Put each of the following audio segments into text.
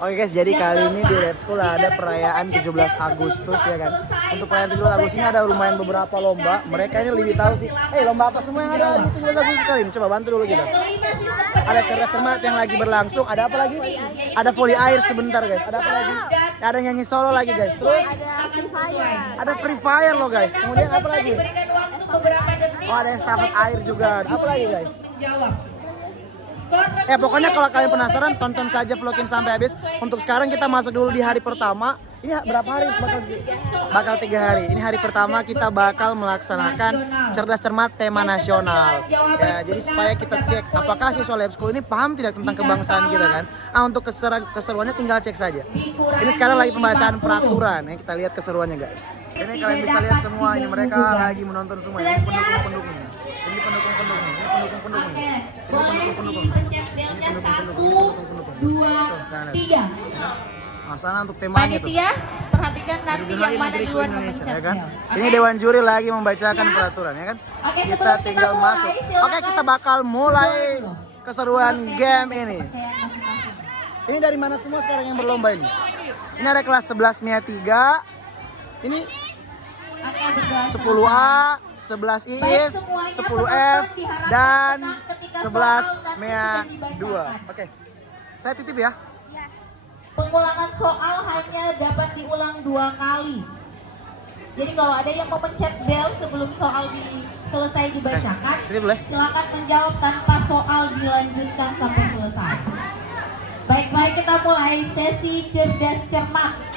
Oke guys, jadi kali ini di Lab School ada perayaan 17 Agustus ya kan. Untuk perayaan 17 Agustus ini ada lumayan beberapa lomba. Mereka ini lebih tahu sih. Lomba apa semua yang ada di 17 Agustus kali ini? Coba bantu dulu kita. Ada cerdas cermat yang lagi berlangsung. Ada apa lagi? Ada volley air sebentar guys. Ada apa lagi? Ada nyanyi solo lagi guys. Terus ada free fire loh guys. Kemudian apa lagi? Oh, ada estafet air juga. Apa lagi guys? Pokoknya kalau kalian penasaran tonton saja vlogin sampai habis. Untuk sekarang kita masuk dulu di hari pertama. Ini berapa hari bakal 3 hari. Ini hari pertama kita bakal melaksanakan cerdas cermat tema nasional. Ya, jadi supaya kita cek apakah siswa Lab School ini paham tidak tentang kebangsaan kita kan. Untuk keseruannya tinggal cek saja. Ini sekarang lagi pembacaan peraturan ya, kita lihat keseruannya guys. Ini kalian bisa lihat semua ini mereka lagi menonton semua. Ini pendukung-pendukungnya. Ini pendukung-pendukung. Ini pendukung-pendukung. Boleh dipencet belnya 1, 2, 3. Nah, sana untuk temanya tuh. Panitia, perhatikan nanti yang mana duluan Indonesia, memencet. ya kan? Oke. Ini Dewan Juri lagi membacakan peraturan ya kan? Oke, Kita sebelum tinggal kita mulai, masuk. silakan Oke, kita bakal mulai keseruan game ini. Kepercayaan masing-masing. Ini dari mana semua sekarang yang berlomba ini? Ini ada kelas 11 MIA 3. Ini Oke, berdoa 10A, 11 Baik, IIS, semuanya 10F, penonton diharapkan dan tenang ketika 11 soal nanti MIA sudah 2. dibacakan. Oke, saya titip ya. Pengulangan soal hanya dapat diulang 2 kali. Jadi kalau ada yang memencet bel sebelum soal selesai dibacakan, Titip boleh? silakan menjawab tanpa soal dilanjutkan sampai selesai. Baik, mari kita mulai sesi cerdas cermat.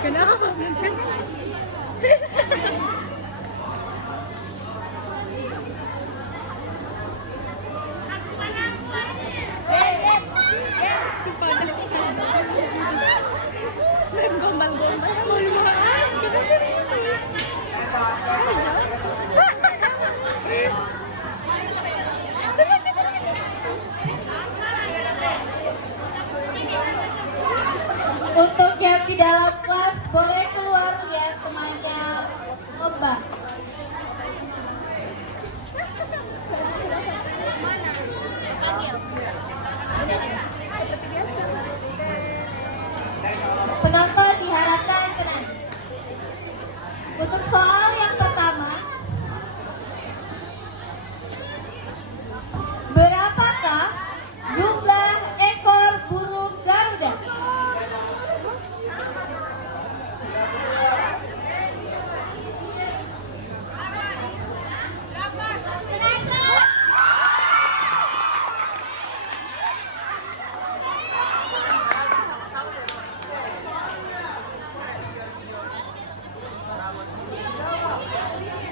Kenapa? Untuk yang di dalam kelas boleh keluar lihat temannya lomba. Penonton diharapkan tenang. Untuk soal yang pertama, berapakah jumlah ekor burung Garuda?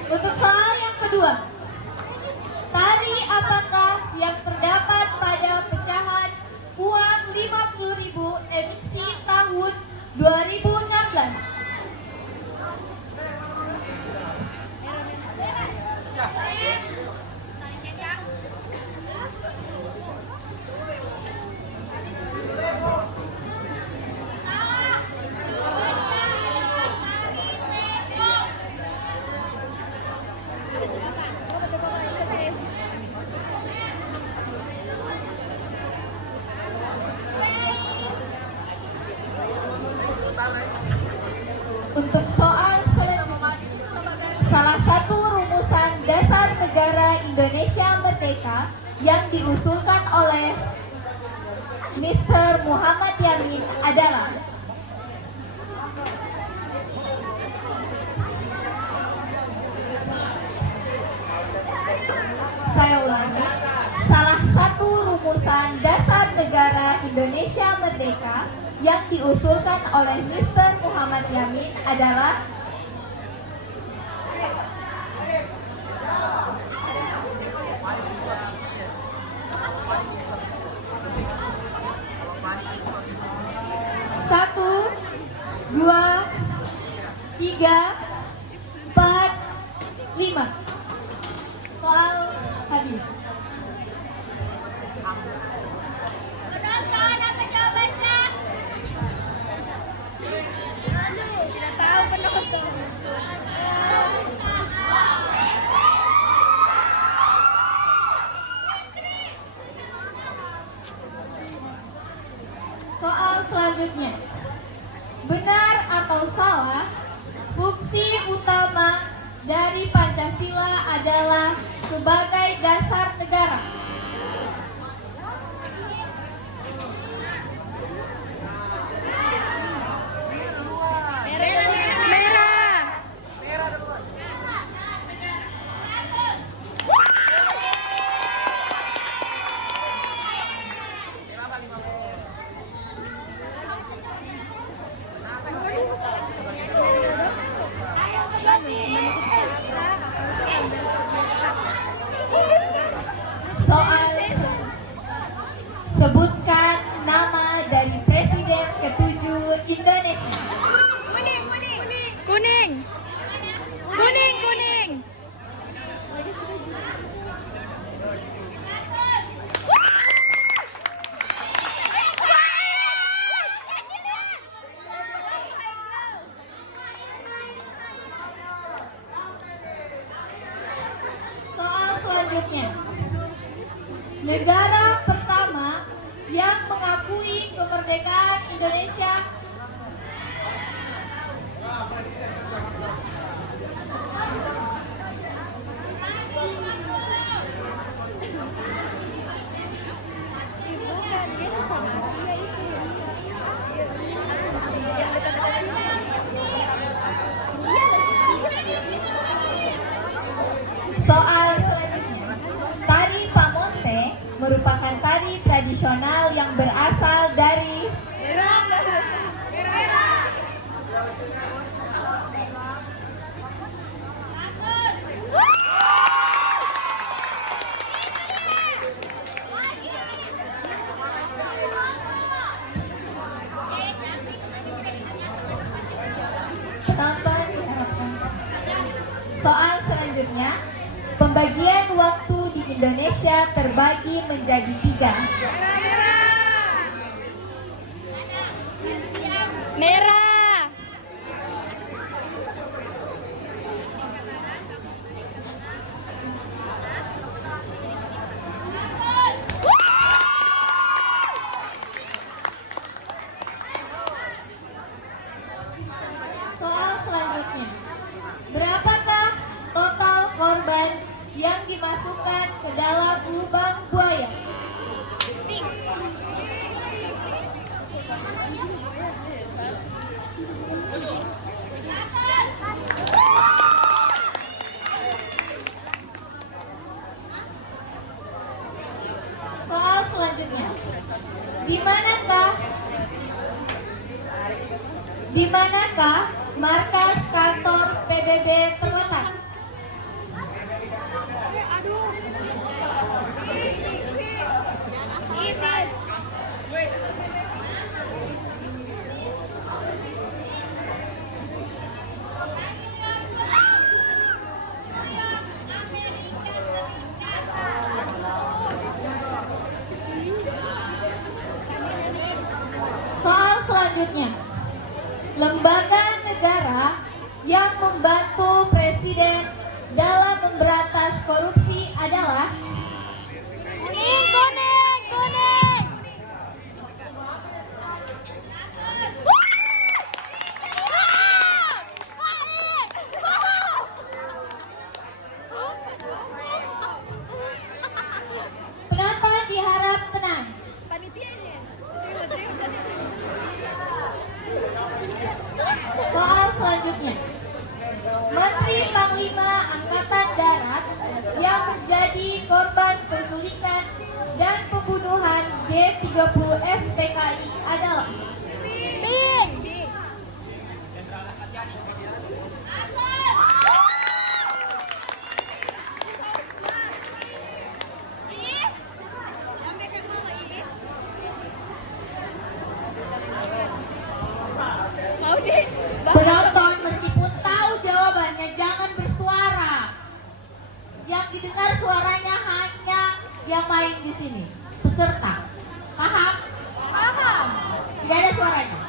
Untuk soal yang kedua, tari apakah yang terdapat pada pecahan uang 50.000 emisi tahun 2016? Untuk soal selanjutnya, salah satu rumusan dasar negara Indonesia Merdeka yang diusulkan oleh Mr. Muhammad Yamin adalah saya ulangi, salah satu rumusan dasar negara Indonesia Merdeka yang diusulkan oleh Mr. Muhammad Yamin adalah satu, 2, 3, 4, 5. Soal habis. Penonton, apa Soal selanjutnya. Benar atau salah, fungsi utama dari Pancasila adalah sebagai dasar negara? Soal sebutkan nama dari Presiden ke-7 Indonesia. Kuning. Kuning. Soal selanjutnya. Negara pertama yang mengakui kemerdekaan Indonesia. Soal selanjutnya. Tari Pamonte merupakan tari tradisional yang berasal dari penonton diharapkan. Soal selanjutnya. Pembagian waktu di Indonesia terbagi menjadi 3. Merah. Soal selanjutnya. Berapakah total korban yang dimasukkan ke dalam lubang buaya? Soal selanjutnya. Di manakah markas kantor PBB terletak? Soal selanjutnya. Lembaga negara yang membantu presiden dalam memberantas korupsi adalah Kuning. penonton diharap tenang. Soal selanjutnya. Menteri Panglima Angkatan Darat yang menjadi korban penculikan dan pembunuhan G30S PKI adalah Penonton meskipun tahu jawabannya jangan bersuara. Yang didengar suaranya hanya yang main di sini, peserta. Paham? Paham. Tidak ada suaranya.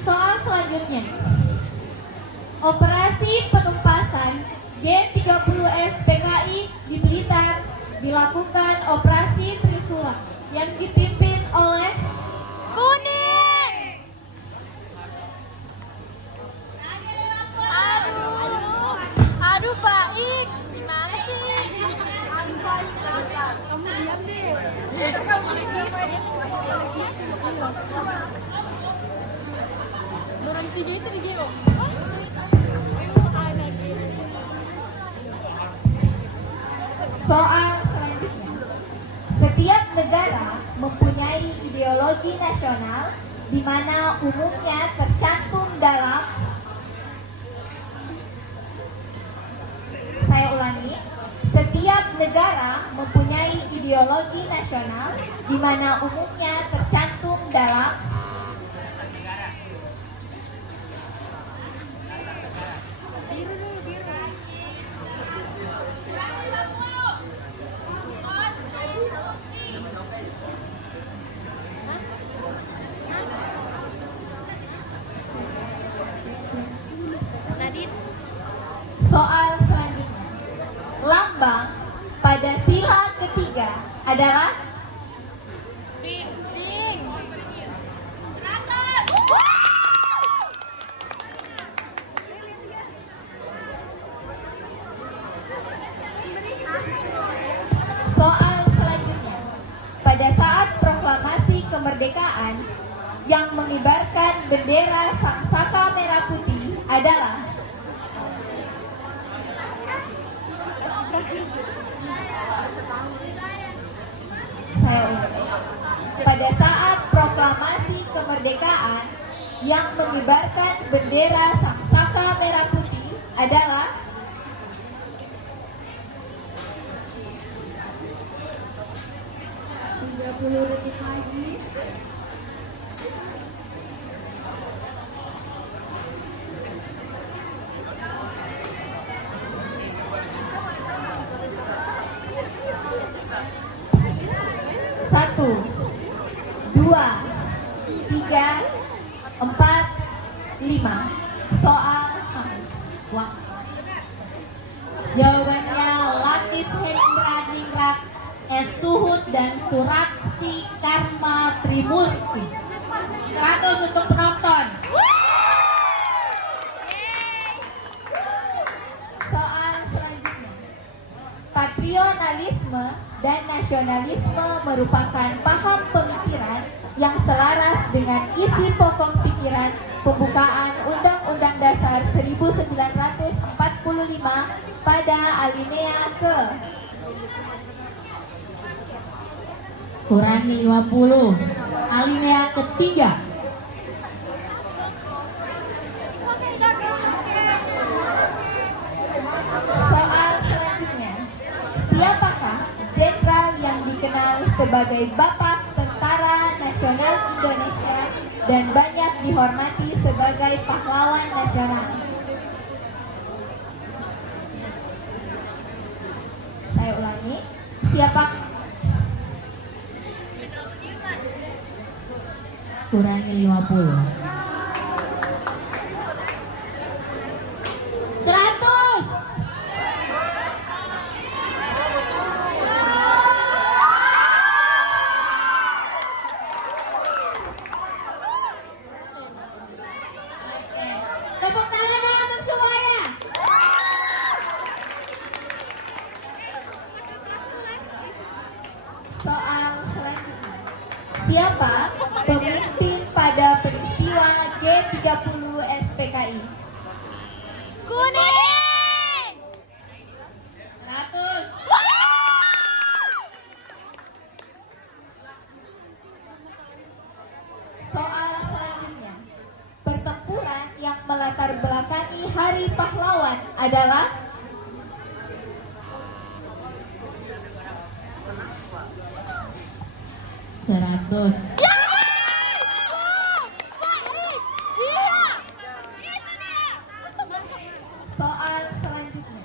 soal selanjutnya. Operasi penumpasan G30S PKI di Blitar dilakukan operasi Trisula yang dipimpin oleh Kuning. Aduh Baik, gimana sih? Kamu diam deh. Berhenti dia itu di Geo. soal selanjutnya. Setiap negara mempunyai ideologi nasional di mana umumnya tercantum dalam, saya ulangi, setiap negara mempunyai ideologi nasional di mana umumnya tercantum dalam Nadit. soal selanjutnya. Lambang pada sila ketiga adalah Ding. soal selanjutnya. Pada saat proklamasi kemerdekaan yang mengibarkan bendera Sangsaka Merah Putih adalah saya ulangi. Pada saat proklamasi kemerdekaan yang mengibarkan bendera Sangsaka Merah Putih adalah 30 detik lagi. Satu, dua, tiga, empat, lima. Soal habis. Waktu. Jawabannya Latif Hendra Ningrat, S. Suhud dan Suratsti Karma Trimurti. 100 untuk penonton. Soal selanjutnya. Patrionalisme dan nasionalisme merupakan paham pemikiran yang selaras dengan isi pokok pikiran pembukaan Undang-Undang Dasar 1945 pada alinea ke Kurangi 50. Alinea ketiga. Soal selanjutnya. Siapakah jenderal yang dikenal sebagai Bapak Tentara Nasional Indonesia dan banyak dihormati sebagai pahlawan nasional? Saya ulangi. Siapa? Kurangi 50. 100. Tepuk tangan dulu untuk semuanya. Soal selanjutnya. Siapa pemimpin pada peristiwa G30 SPKI? Kuning. 100. Soal selanjutnya. Pertempuran yang melatar belakangi Hari Pahlawan adalah 100. soal selanjutnya.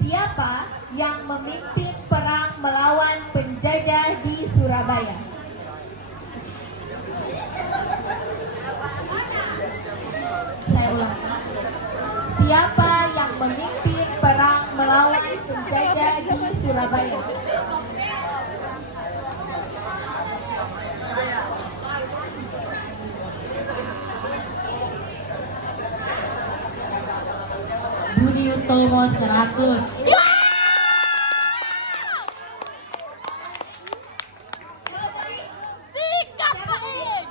Siapa yang memimpin perang melawan penjajah di Surabaya? Saya ulangi. Siapa yang memimpin perang melawan penjajah di Surabaya? Surabaya. Budi Utomo 100. Sikap baik.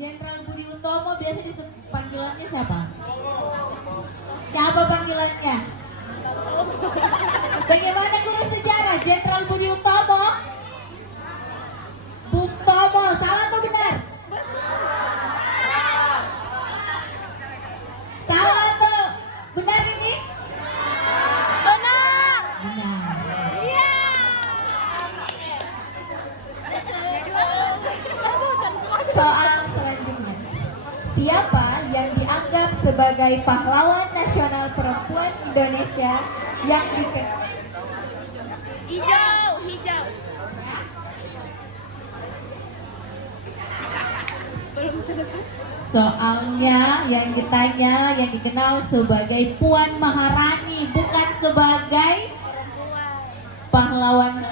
Jenderal Budi Utomo biasa panggilannya siapa? Siapa panggilannya? Bagaimana guru sejarah Jenderal Budi Utomo? Bung Tomo, salah atau benar? Salah atau benar ini? Benar. Benar. Iya. Soal selanjutnya. Siapa yang dianggap sebagai pahlawan nasional perempuan Indonesia yang dikenal? Hijau, hijau. Belum selesai. Soalnya yang ditanya yang dikenal sebagai Puan Maharani, bukan sebagai pahlawan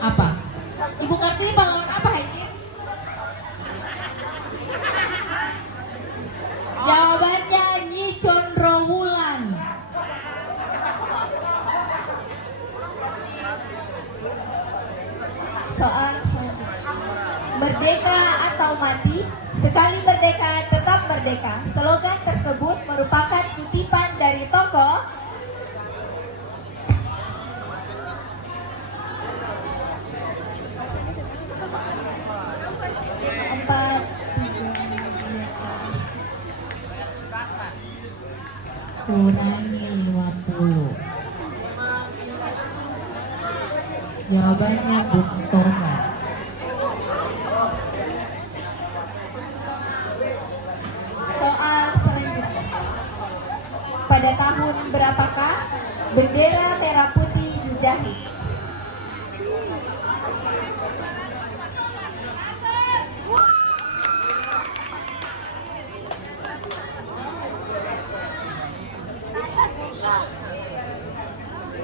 apa? Ibu Kartini pahlawan apa ini? Jawabannya Nyi Condrowulan. Soal selanjutnya. Merdeka atau mati, sekali merdeka tetap merdeka. Slogan tersebut merupakan kutipan dari tokoh empat Kurangi 50. Jawabannya Bung Tomo. Soal selanjutnya. Pada tahun berapakah bendera merah putih dijahit?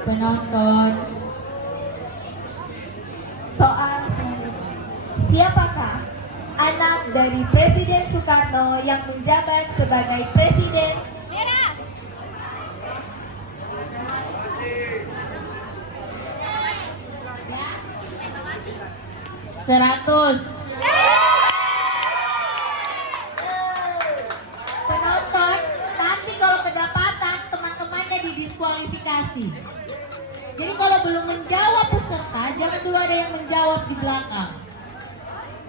Penonton, Soal selanjutnya. Siapakah anak dari Presiden Soekarno yang menjabat sebagai Presiden? Merah. 100. Penonton, nanti kalau kedapatan teman-temannya didiskualifikasi. Jadi kalau belum menjawab peserta, jangan dulu ada yang menjawab di belakang.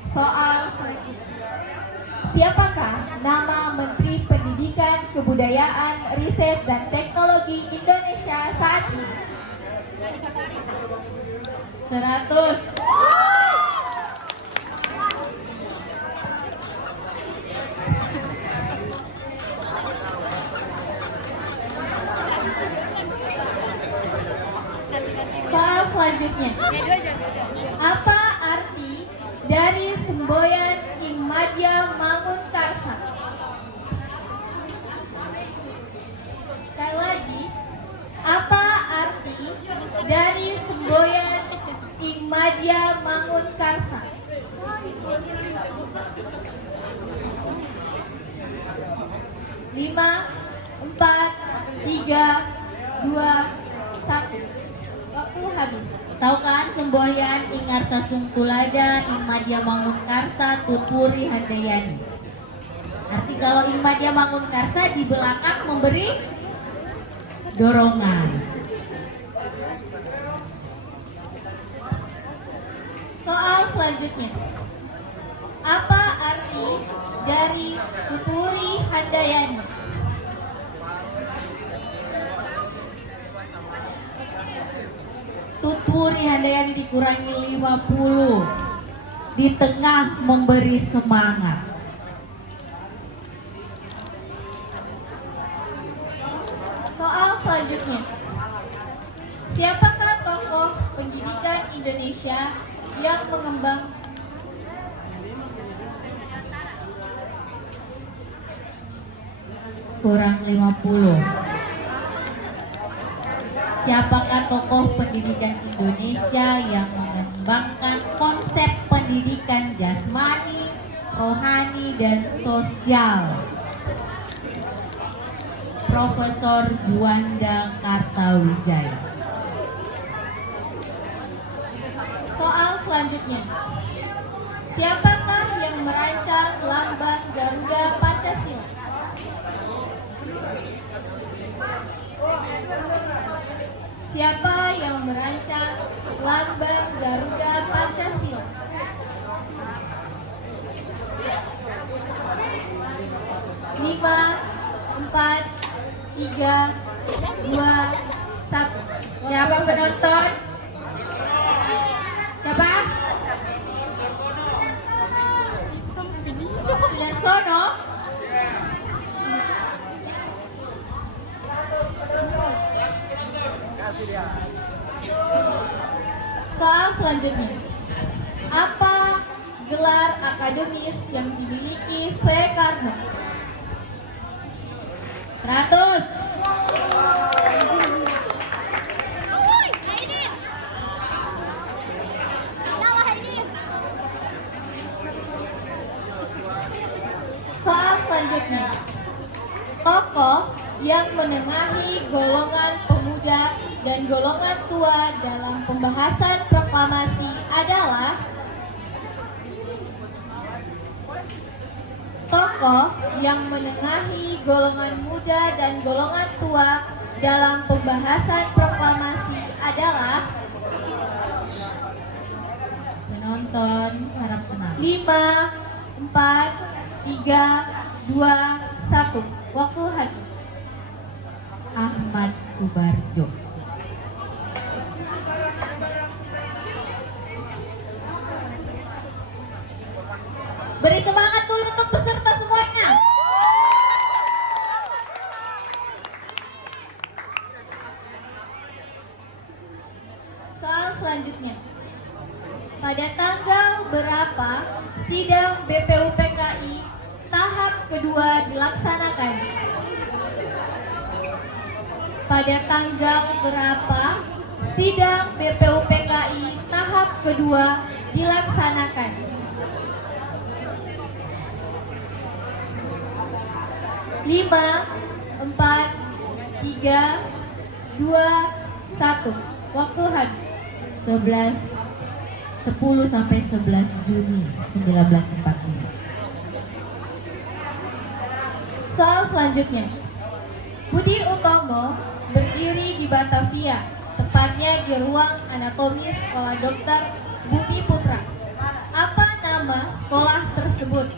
Soal selanjutnya. Siapakah nama Menteri Pendidikan, Kebudayaan, Riset, dan Teknologi Indonesia saat ini? 100. Soal selanjutnya. Apa arti dari semboyan Imadya Mangunkarsa? Sekali lagi, apa arti dari semboyan Imadya Mangunkarsa? Lima, 4, 3, 2, 1. Waktu habis. Tahu kan semboyan Ingarta Sungkulada, Imadya Mangunkarsa, Tuturi Handayani. Arti kalau Imadya Mangunkarsa di belakang memberi dorongan. Soal selanjutnya. Apa arti dari Tuturi Handayani? Tuturi Handayani dikurangi 50. Di tengah memberi semangat. Soal selanjutnya. Siapakah tokoh pendidikan Indonesia yang mengembang Kurang 50. Siapakah tokoh pendidikan Indonesia yang mengembangkan konsep pendidikan jasmani, rohani, dan sosial? Profesor Juanda Kartawijaya. Soal selanjutnya. Siapakah yang merancang lambang Garuda Pancasila? Siapa yang merancang lambang Garuda Pancasila? Lima, 4, 3, 2, 1. Siapa penonton? Siapa? Sudarsono. Soal selanjutnya. Apa gelar akademis yang dimiliki Soekarno? 100. Soal selanjutnya. Tokoh yang menengahi golongan pemuda dan golongan tua dalam pembahasan proklamasi adalah tokoh yang menengahi golongan muda dan golongan tua dalam pembahasan proklamasi adalah Penonton harap tenang. 5, 4, 3, 2, 1. Waktu habis. Ahmad Subarjo. Beri semangat dulu untuk peserta semuanya. Soal selanjutnya. Pada tanggal berapa sidang BPUPKI tahap kedua dilaksanakan? Pada tanggal berapa sidang BPUPKI tahap kedua dilaksanakan? Lima, 4, 3, 2, 1. Waktu habis. 10 sampai 11 Juni 1945. Soal selanjutnya. Budi Utomo berdiri di Batavia, tepatnya di ruang anatomi Sekolah Dokter Bumi Putra. Apa nama sekolah tersebut?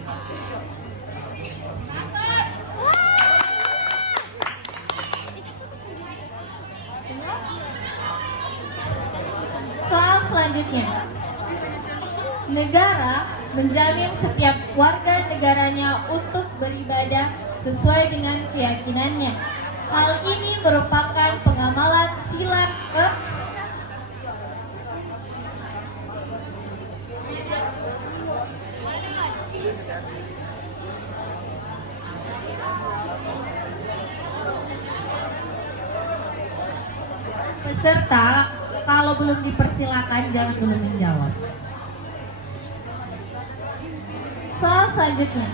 Soal selanjutnya. Negara menjamin setiap warga negaranya untuk beribadah sesuai dengan keyakinannya. Hal ini merupakan pengamalan sila ke Peserta, kalau belum dipersilakan jangan dulu menjawab. Soal selanjutnya.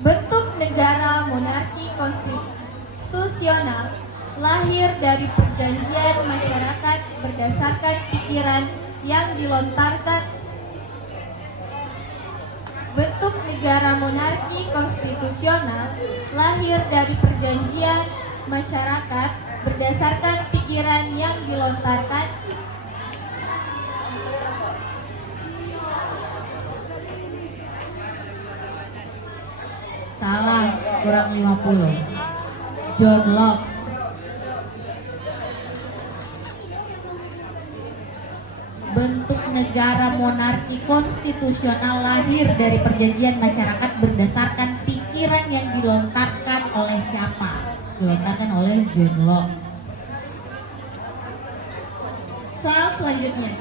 Bentuk negara monarki konstitusional lahir dari perjanjian masyarakat berdasarkan pikiran yang dilontarkan. Bentuk negara monarki konstitusional lahir dari perjanjian masyarakat berdasarkan pikiran yang dilontarkan. Salah, kurang 50. John Locke. Bentuk negara monarki konstitusional lahir dari perjanjian masyarakat berdasarkan pikiran yang dilontarkan oleh siapa? Dilontarkan oleh John Locke. Soal selanjutnya.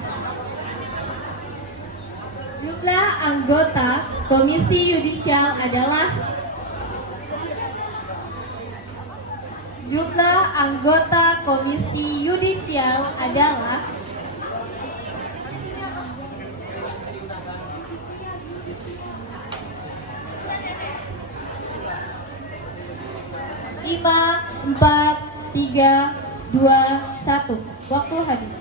Jumlah anggota Komisi Yudisial adalah Jumlah anggota Komisi Yudisial adalah 5, 4, 3, 2, 1. Waktu habis.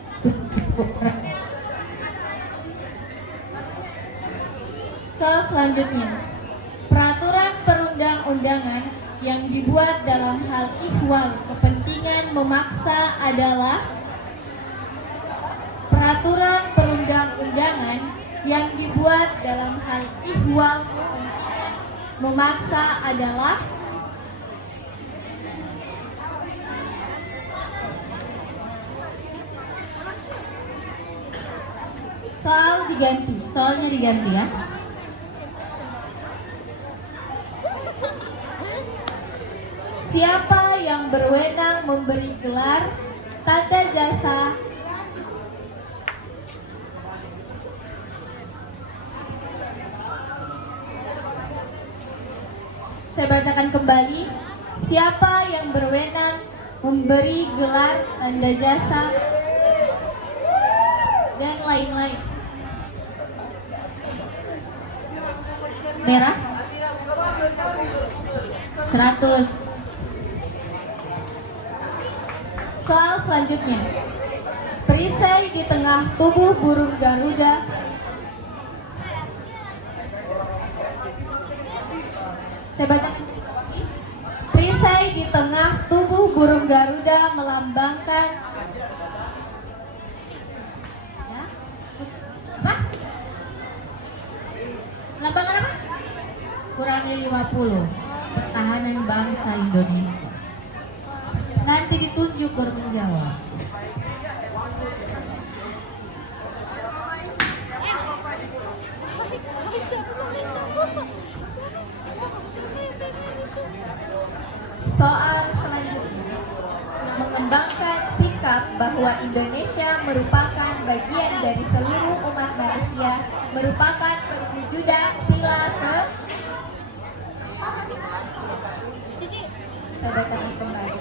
Soal selanjutnya. Peraturan perundang-undangan yang dibuat dalam hal ihwal kepentingan memaksa adalah peraturan perundang-undangan yang dibuat dalam hal ihwal kepentingan memaksa adalah soal diganti. Soalnya diganti ya. Siapa yang berwenang memberi gelar tanda jasa Saya bacakan kembali. Siapa yang berwenang memberi gelar tanda jasa dan lain-lain. Merah 100. Soal selanjutnya. Perisai di tengah tubuh burung Garuda Saya bacakan lagi. Perisai di tengah tubuh burung Garuda melambangkan ya? Apa? Lambangkan apa? Kurangi 50. Pertahanan bangsa Indonesia. Nanti ditunjuk baru menjawab. Soal selanjutnya. Mengembangkan sikap bahwa Indonesia merupakan bagian dari seluruh umat manusia, merupakan perwujudan sila ke Saya bacakan kembali.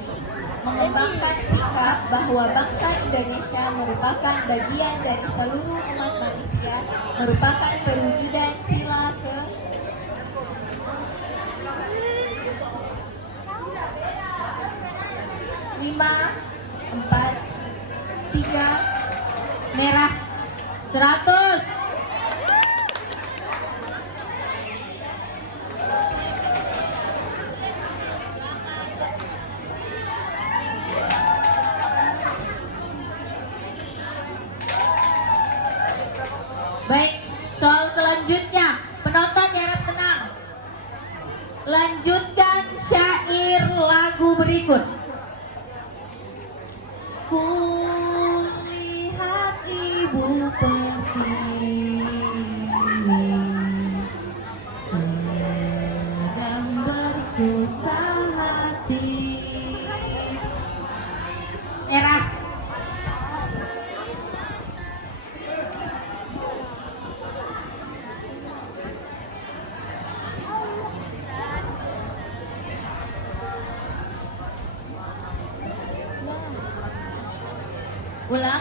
Mengembangkan sikap bahwa bangsa Indonesia merupakan bagian dari seluruh umat manusia, merupakan perwujudan sila ke 5, 4, 3. Merah 100. Baik, soal selanjutnya. Penonton diharap tenang. Lanjutkan syair lagu berikut. Kulihat ibu pertiwi sedang bersusah hati. Merah. Ulang.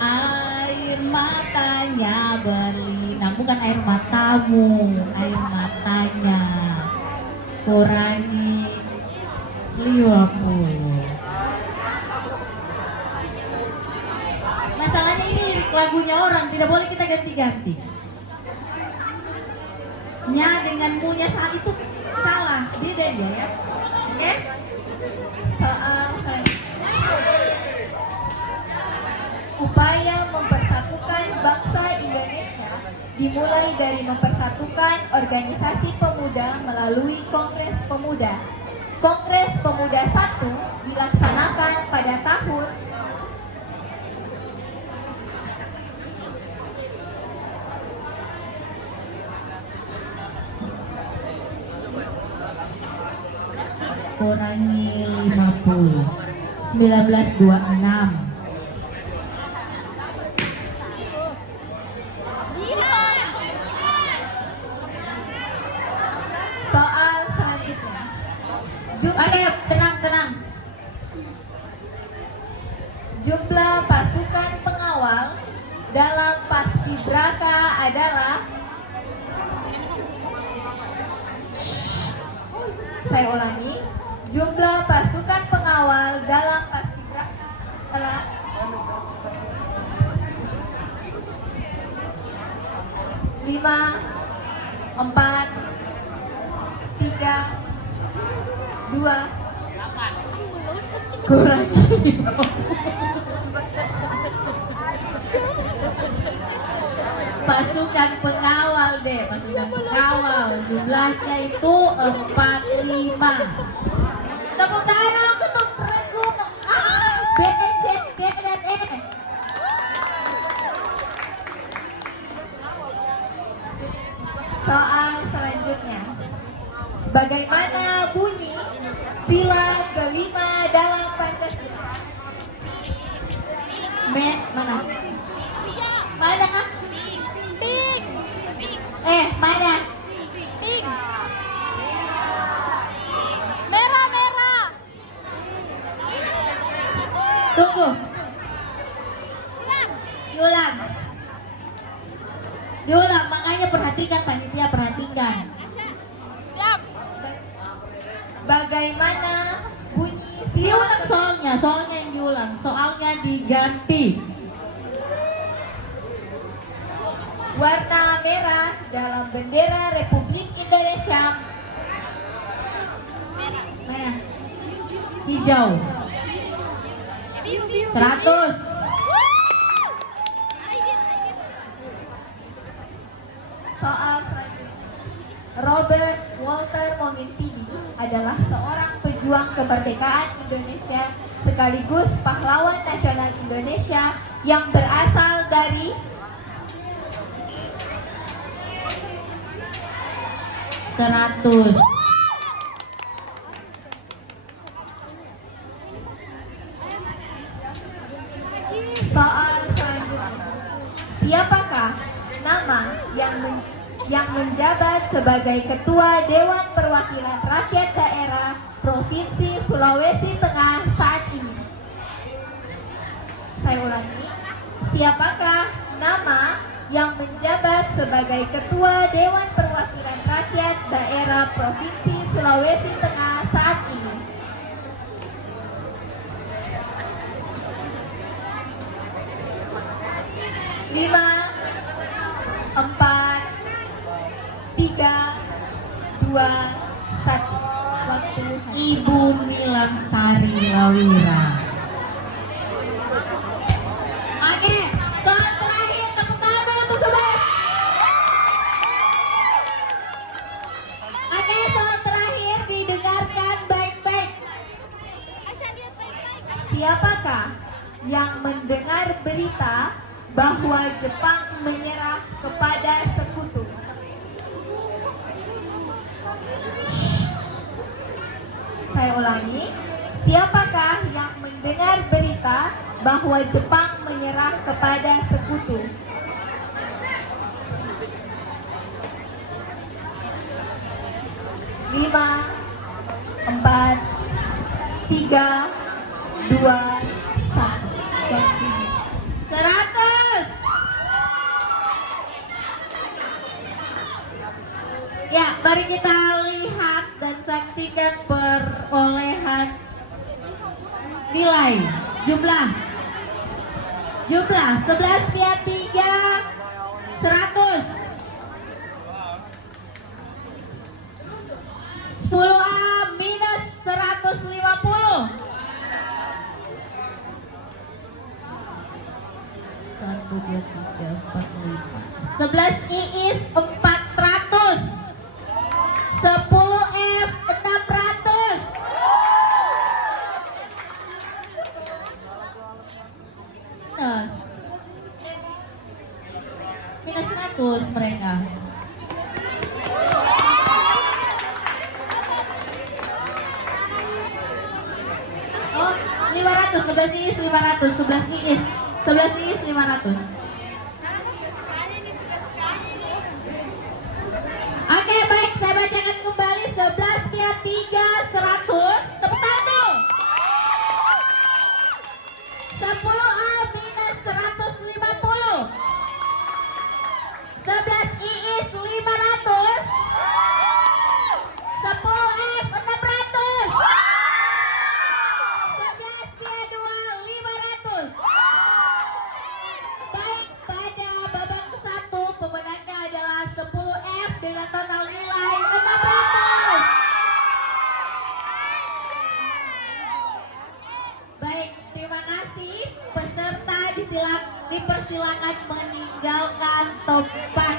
Air matanya berlinang, bukan air matamu, air matanya. Kurangi 50. Masalahnya ini lirik lagunya orang, tidak boleh kita ganti-ganti. Nya dengan munya saat itu salah, beda dia ya. Oke? Soal selanjutnya. Upaya mempersatukan bangsa Indonesia dimulai dari mempersatukan organisasi pemuda melalui Kongres Pemuda. Kongres Pemuda 1 dilaksanakan pada tahun kurangi 50. 1926. Soal selanjutnya. Oke, tenang. Jumlah pasukan pengawal dalam Paskibraka adalah, saya ulangi, jumlah pasukan pengawal dalam Paskibraka adalah 5, 4, 3, 2, kurangi. Pasukan pengawal deh, pasukan pengawal. Jumlahnya itu 45. Tepuk tangan aku tuh regu. B, C, D, dan E. Soal selanjutnya. Bagaimana bunyi sila kelima dalam Pancasila? Mana? Mana? Pink. Mana? Pink. Merah. Tunggu. Diulang, makanya perhatikan panitia, perhatikan. Siap. Bagaimana bunyi sila Diulang soalnya yang diulang, soalnya diganti. warna merah dalam bendera Republik Indonesia? Mana? Hijau. 100. Soal selanjutnya. Robert Walter Monginsidi adalah seorang pejuang kemerdekaan Indonesia sekaligus pahlawan nasional Indonesia yang berasal dari 100. Soal selanjutnya. Siapakah nama yang menjabat sebagai Ketua Dewan Perwakilan Rakyat Daerah Provinsi Sulawesi Tengah saat ini? Saya ulangi. Siapakah nama yang menjabat sebagai Ketua Dewan Perwakilan Rakyat Daerah Provinsi Sulawesi Tengah saat ini? Lima, 4, 3, 2, 1. Waktu Ibu Nilam Sari Lawira. Oke, soal terakhir, tepuk tangan dulu untuk sobat. Oke, soal terakhir didengarkan baik-baik. Siapakah yang mendengar berita bahwa Jepang menyerah kepada sekutu? Saya ulangi. Siapakah yang mendengar berita bahwa Jepang menyerah kepada sekutu? Lima, 4, 3, 2, 1. 100. Ya, mari kita lihat dan saksikan perolehan nilai. Jumlah 11 via 3 100. 10A minus 150. 1, 2, 3, 4, 5. 11 iis 400. 10F 600. Minus 100 mereka. 11 Iis 500, 11 Iis 500. Oke, baik, saya bacakan kembali 11 Pia 3 100. Tepuk tangan dong. 10A minus 150. 11 Iis 500. 10F 600. 11 Pia 2 500. Baik, pada babak ke-1 pemenangnya adalah 10F dengan total nilai 600. Baik, terima kasih. Peserta dipersilakan meninggalkan tempat